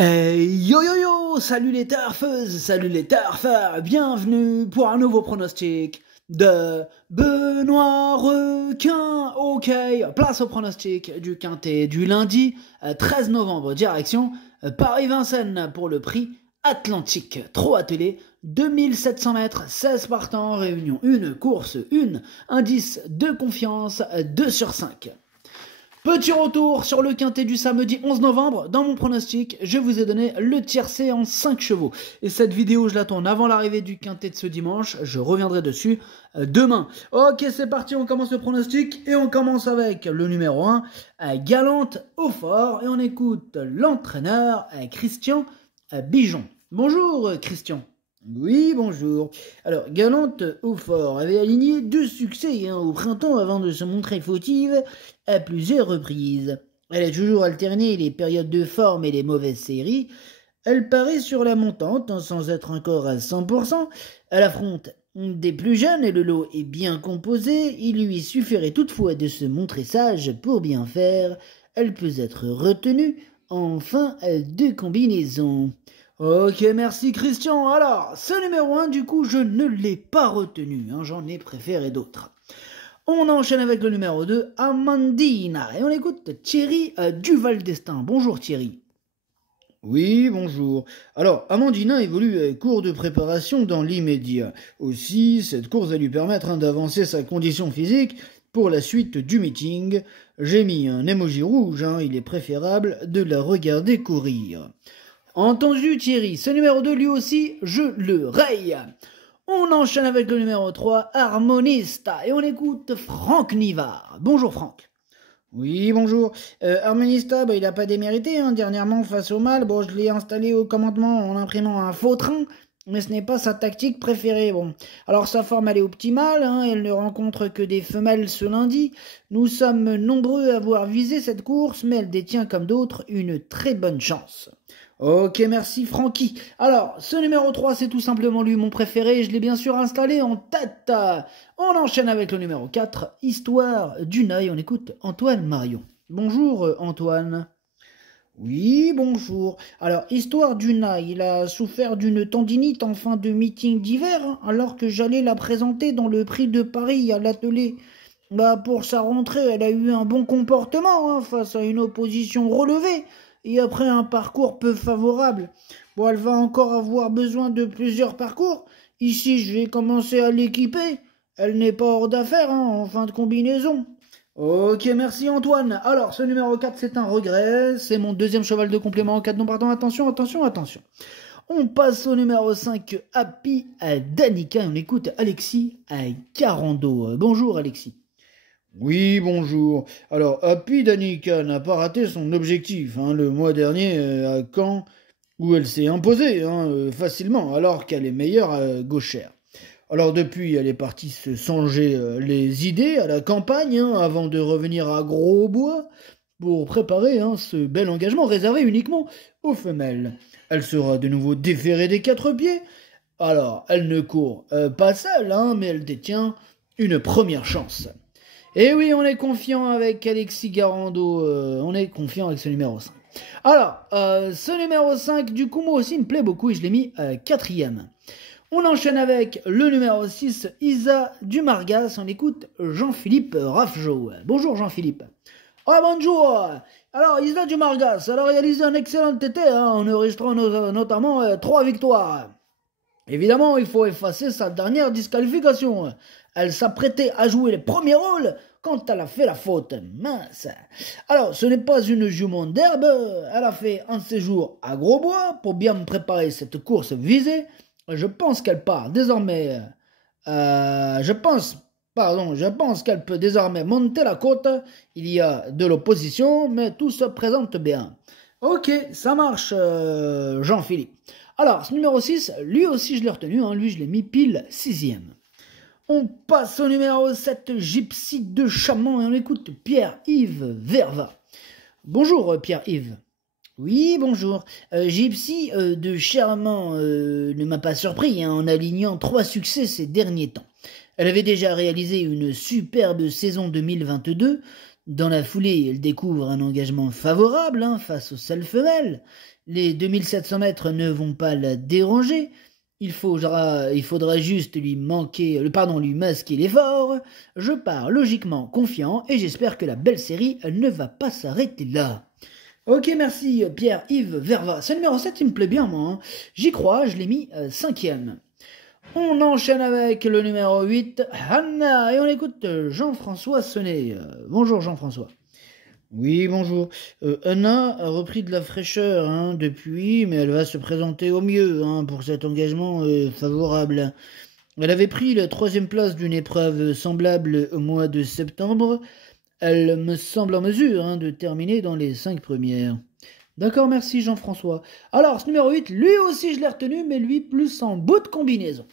Yo yo yo, salut les turfeuses, salut les turfeurs, bienvenue pour un nouveau pronostic de Benoît Requin. Ok, place au pronostic du quintet du lundi 13 novembre, direction Paris-Vincennes pour le prix Atlantique. Trop attelé, 2700 mètres, 16 partants, réunion 1, course 1, indice de confiance 2 sur 5. Petit retour sur le quintet du samedi 11 novembre. Dans mon pronostic, je vous ai donné le tiercé en 5 chevaux. Et cette vidéo, je la tourne avant l'arrivée du quintet de ce dimanche. Je reviendrai dessus demain. Ok, c'est parti, on commence le pronostic. Et on commence avec le numéro 1, Galante au fort. Et on écoute l'entraîneur, Christian Bijon. Bonjour Christian. Oui, bonjour. Alors, Galante au fort avait aligné 2 succès au printemps avant de se montrer fautive à plusieurs reprises. Elle a toujours alterné les périodes de forme et les mauvaises séries. Elle paraît sur la montante, sans être encore à 100%. Elle affronte des plus jeunes et le lot est bien composé. Il lui suffirait toutefois de se montrer sage pour bien faire. Elle peut être retenue en fin de combinaison. Ok, merci Christian. Alors, ce numéro 1, du coup, je ne l'ai pas retenu. J'en ai préféré d'autres. On enchaîne avec le numéro 2, Amandina. Et on écoute Thierry Duval d'Estaing. Bonjour Thierry. Oui, bonjour. Alors, Amandina évolue cours de préparation dans l'immédiat. Aussi, cette course va lui permettre d'avancer sa condition physique pour la suite du meeting. J'ai mis un emoji rouge, il est préférable de la regarder courir. Entendu Thierry, ce numéro 2 lui aussi, je le raye. On enchaîne avec le numéro 3, Harmonista, et on écoute Franck Nivard. Bonjour Franck. Oui, bonjour. Harmonista, il n'a pas démérité, dernièrement face au mal. Bon, je l'ai installé au commandement en imprimant un faux train, mais ce n'est pas sa tactique préférée. Bon, alors sa forme, elle est optimale, elle ne rencontre que des femelles ce lundi. Nous sommes nombreux à avoir visé cette course, mais elle détient comme d'autres une très bonne chance. Ok, merci Francky. Alors, ce numéro 3, c'est tout simplement lui mon préféré. Je l'ai bien sûr installé en tête. On enchaîne avec le numéro 4, Histoire d'une œil. On écoute Antoine Marion. Bonjour Antoine. Oui, bonjour. Alors, Histoire d'une œil, il a souffert d'une tendinite en fin de meeting d'hiver, alors que j'allais la présenter dans le prix de Paris à l'atelier. Pour sa rentrée, elle a eu un bon comportement face à une opposition relevée. Et après un parcours peu favorable. Bon, elle va encore avoir besoin de plusieurs parcours. Ici, je vais commencer à l'équiper. Elle n'est pas hors d'affaire en fin de combinaison. Ok, merci Antoine. Alors, ce numéro 4, c'est un regret. C'est mon deuxième cheval de complément en 4 non partant. Attention. On passe au numéro 5, Happy Danica. On écoute Alexis Carando. Bonjour Alexis. Oui, bonjour. Alors, Happy Danica n'a pas raté son objectif le mois dernier à Caen, où elle s'est imposée facilement, alors qu'elle est meilleure gauchère. Alors depuis, elle est partie se changer les idées à la campagne, avant de revenir à Grosbois, pour préparer ce bel engagement réservé uniquement aux femelles. Elle sera de nouveau déférée des 4 pieds. Alors, elle ne court pas seule, mais elle détient une première chance. Et oui, on est confiant avec Alexis Garando, on est confiant avec ce numéro 5. Alors, ce numéro 5, du coup, moi aussi, il me plaît beaucoup et je l'ai mis 4e. On enchaîne avec le numéro 6, Isa Dumargas. On écoute Jean-Philippe Raffjo. Bonjour Jean-Philippe. Bonjour. Alors, Isa Dumargas, elle a réalisé un excellent été en enregistrant notamment 3 victoires. Évidemment, il faut effacer sa dernière disqualification. Elle s'apprêtait à jouer les premiers rôles quand elle a fait la faute. Mince. Alors, ce n'est pas une jument d'herbe. Elle a fait un séjour à Grosbois pour bien préparer cette course visée. Je pense qu'elle part désormais... Je pense qu'elle peut désormais monter la côte. Il y a de l'opposition, mais tout se présente bien. Ok, ça marche, Jean-Philippe. Alors, ce numéro 6, lui aussi je l'ai retenu, lui je l'ai mis pile 6e. On passe au numéro 7, Gypsy de Chamant, et on écoute Pierre-Yves Verva. Bonjour Pierre-Yves. Oui, bonjour. Gypsy de Chamant ne m'a pas surpris en alignant 3 succès ces derniers temps. Elle avait déjà réalisé une superbe saison 2022, Dans la foulée, elle découvre un engagement favorable face aux seules femelles. Les 2700 mètres ne vont pas la déranger. Il faudra juste lui masquer l'effort. Je pars logiquement confiant et j'espère que la belle série ne va pas s'arrêter là. Ok, merci Pierre-Yves Verva. Ce numéro 7, il me plaît bien, moi. J'y crois, je l'ai mis 5e. On enchaîne avec le numéro 8, Anna, et on écoute Jean-François Sonnet. Bonjour Jean-François. Oui, bonjour. Anna a repris de la fraîcheur depuis, mais elle va se présenter au mieux pour cet engagement favorable. Elle avait pris la 3e place d'une épreuve semblable au mois de septembre. Elle me semble en mesure de terminer dans les 5 premières. D'accord, merci Jean-François. Alors, ce numéro 8, lui aussi je l'ai retenu, mais lui plus en bout de combinaison.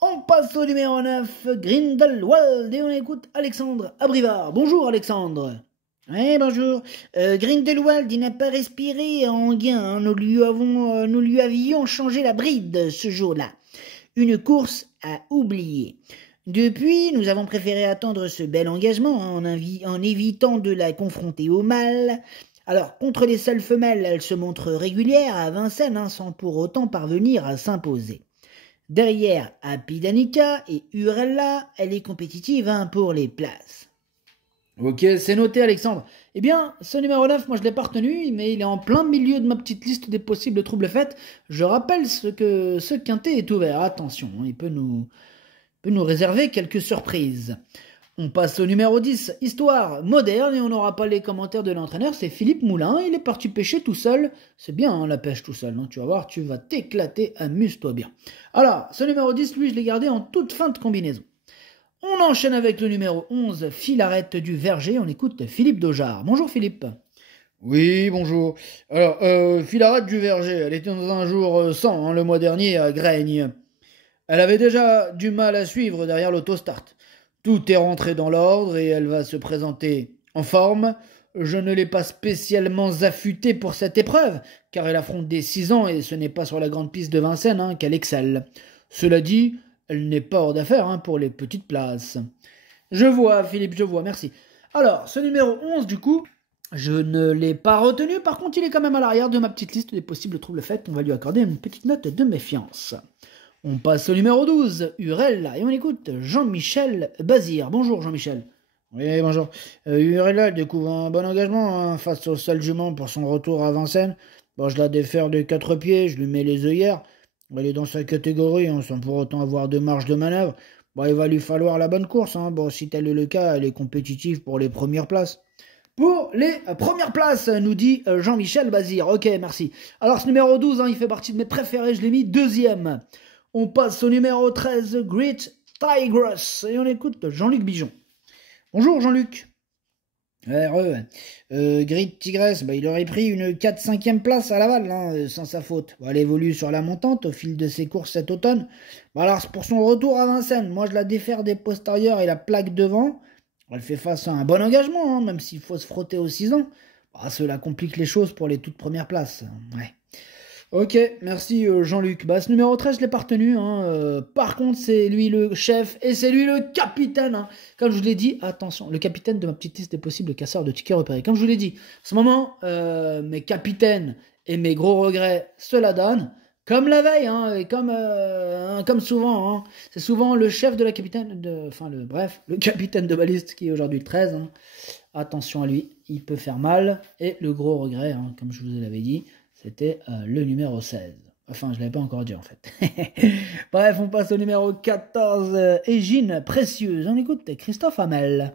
On passe au numéro 9, Grindelwald, et on écoute Alexandre Abrivard. Bonjour Alexandre. Oui, bonjour. Grindelwald, il n'a pas respiré en gain. Nous lui avions changé la bride ce jour-là. Une course à oublier. Depuis, nous avons préféré attendre ce bel engagement en évitant de la confronter au mâle. Alors, contre les seules femelles, elle se montre régulière à Vincennes sans pour autant parvenir à s'imposer. Derrière Happy Danica et Urella, elle est compétitive pour les places. Ok, c'est noté Alexandre. Eh bien, ce numéro 9, moi je l'ai pas retenu, mais il est en plein milieu de ma petite liste des possibles troubles faits. Je rappelle que ce quintet est ouvert. Attention, il peut nous réserver quelques surprises. On passe au numéro 10, histoire moderne, et on n'aura pas les commentaires de l'entraîneur, c'est Philippe Moulin, il est parti pêcher tout seul. C'est bien la pêche tout seul, tu vas voir, tu vas t'éclater, amuse-toi bien. Alors, ce numéro 10, lui, je l'ai gardé en toute fin de combinaison. On enchaîne avec le numéro 11, Filarette du Verger, on écoute Philippe Dojard. Bonjour Philippe. Oui, bonjour. Alors, Filarette du Verger, elle était dans un jour sans, le mois dernier à Graigne. Elle avait déjà du mal à suivre derrière l'autostart. Tout est rentré dans l'ordre et elle va se présenter en forme. Je ne l'ai pas spécialement affûtée pour cette épreuve, car elle affronte des 6 ans et ce n'est pas sur la grande piste de Vincennes qu'elle excelle. Cela dit, elle n'est pas hors d'affaire pour les petites places. Je vois, Philippe, je vois, merci. Alors, ce numéro 11, du coup, je ne l'ai pas retenu. Par contre, il est quand même à l'arrière de ma petite liste des possibles troubles faits. On va lui accorder une petite note de méfiance. On passe au numéro 12, Urella, et on écoute Jean-Michel Bazir. Bonjour Jean-Michel. Oui, bonjour. Urella découvre un bon engagement face au seul jument pour son retour à Vincennes. Bon, je la défère de 4 pieds, je lui mets les œillères. Elle est dans sa catégorie, sans pour autant avoir de marge de manœuvre. Bon, il va lui falloir la bonne course. Bon, si tel est le cas, elle est compétitive pour les premières places. Pour les premières places, nous dit Jean-Michel Bazir. Ok, merci. Alors, ce numéro 12, il fait partie de mes préférés, je l'ai mis 2e. On passe au numéro 13, Great Tigress, et on écoute Jean-Luc Bijon. Bonjour Jean-Luc. Great Tigress, il aurait pris une 4-5e place à Laval, sans sa faute. Elle évolue sur la montante au fil de ses courses cet automne. Alors pour son retour à Vincennes, moi je la défère des postérieurs et la plaque devant. Elle fait face à un bon engagement, même s'il faut se frotter aux 6 ans. Cela complique les choses pour les toutes premières places. Ouais. Ok, merci Jean-Luc. Ce numéro 13, je l'ai pas retenu. Par contre, c'est lui le chef et c'est lui le capitaine. Comme je vous l'ai dit, attention, le capitaine de ma petite liste des possibles casseurs de tickets repérés. Comme je vous l'ai dit, en ce moment, mes capitaines et mes gros regrets se la donnent. Comme la veille, et comme souvent. C'est souvent le chef de la capitaine, le capitaine de baliste qui est aujourd'hui le 13. Attention à lui, il peut faire mal. Et le gros regret, comme je vous l'avais dit, c'était le numéro 16. Enfin, je ne l'avais pas encore dit en fait. Bref, on passe au numéro 14, Égine Précieuse. On écoute Christophe Hamel.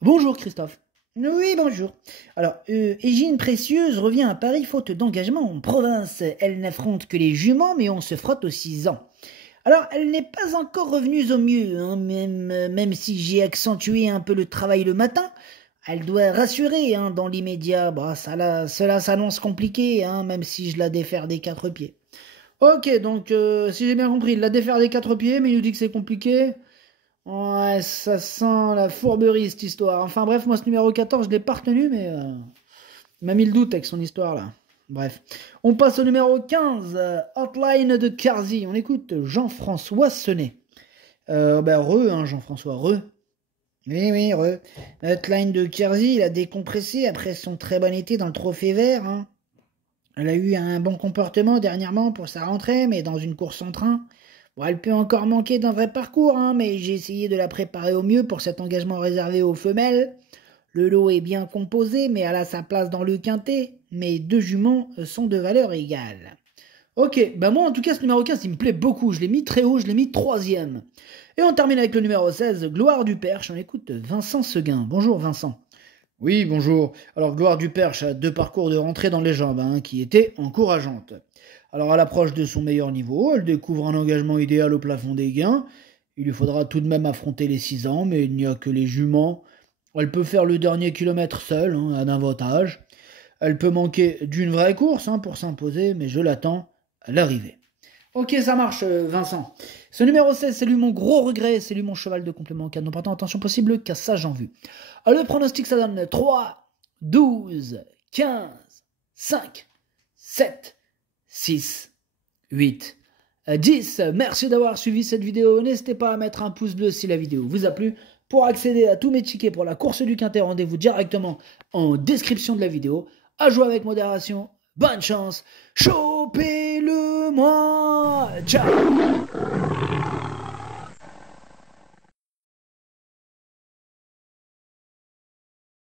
Bonjour Christophe. Oui, bonjour. Alors, Égine Précieuse revient à Paris faute d'engagement en province. Elle n'affronte que les juments, mais on se frotte aux 6 ans. Alors, elle n'est pas encore revenue au mieux, même si j'ai accentué un peu le travail le matin. Elle doit rassurer dans l'immédiat. Cela s'annonce compliqué, même si je la défère des 4 pieds. Ok, donc si j'ai bien compris, il la défère des 4 pieds, mais il nous dit que c'est compliqué. Ouais, ça sent la fourberie cette histoire. Enfin bref, moi ce numéro 14, je l'ai pas retenu, mais il m'a mis le doute avec son histoire là. Bref. On passe au numéro 15, Hotline de Carzy. On écoute Jean-François Senet. Jean-François, Oui, oui, notre line de Kersey, il a décompressé après son très bon été dans le trophée vert. Hein. Elle a eu un bon comportement dernièrement pour sa rentrée, mais dans une course en train. Bon, elle peut encore manquer d'un vrai parcours, hein, mais j'ai essayé de la préparer au mieux pour cet engagement réservé aux femelles. Le lot est bien composé, mais elle a sa place dans le quintet. Mes deux juments sont de valeur égale. Ok, bah moi en tout cas ce numéro 15 il me plaît beaucoup, je l'ai mis très haut, je l'ai mis 3e. Et on termine avec le numéro 16, Gloire du Perche, on écoute Vincent Seguin. Bonjour Vincent. Oui, bonjour. Alors Gloire du Perche a 2 parcours de rentrée dans les jambes, hein, qui étaient encourageantes. Alors à l'approche de son meilleur niveau, elle découvre un engagement idéal au plafond des gains. Il lui faudra tout de même affronter les 6 ans, mais il n'y a que les juments. Elle peut faire le dernier kilomètre seule, hein, à avantage. Elle peut manquer d'une vraie course hein, pour s'imposer, mais je l'attends à l'arrivée. Ok, ça marche, Vincent. Ce numéro 16, c'est lui mon gros regret, c'est lui mon cheval de complément canon. Pas tant attention possible qu'à ça j'en vue. Alors, le pronostic, ça donne 3, 12, 15, 5, 7, 6, 8, 10. Merci d'avoir suivi cette vidéo. N'hésitez pas à mettre un pouce bleu si la vidéo vous a plu. Pour accéder à tous mes tickets pour la course du Quintet, rendez-vous directement en description de la vidéo. À jouer avec modération. Bonne chance. Chopez-le moi. Ciao.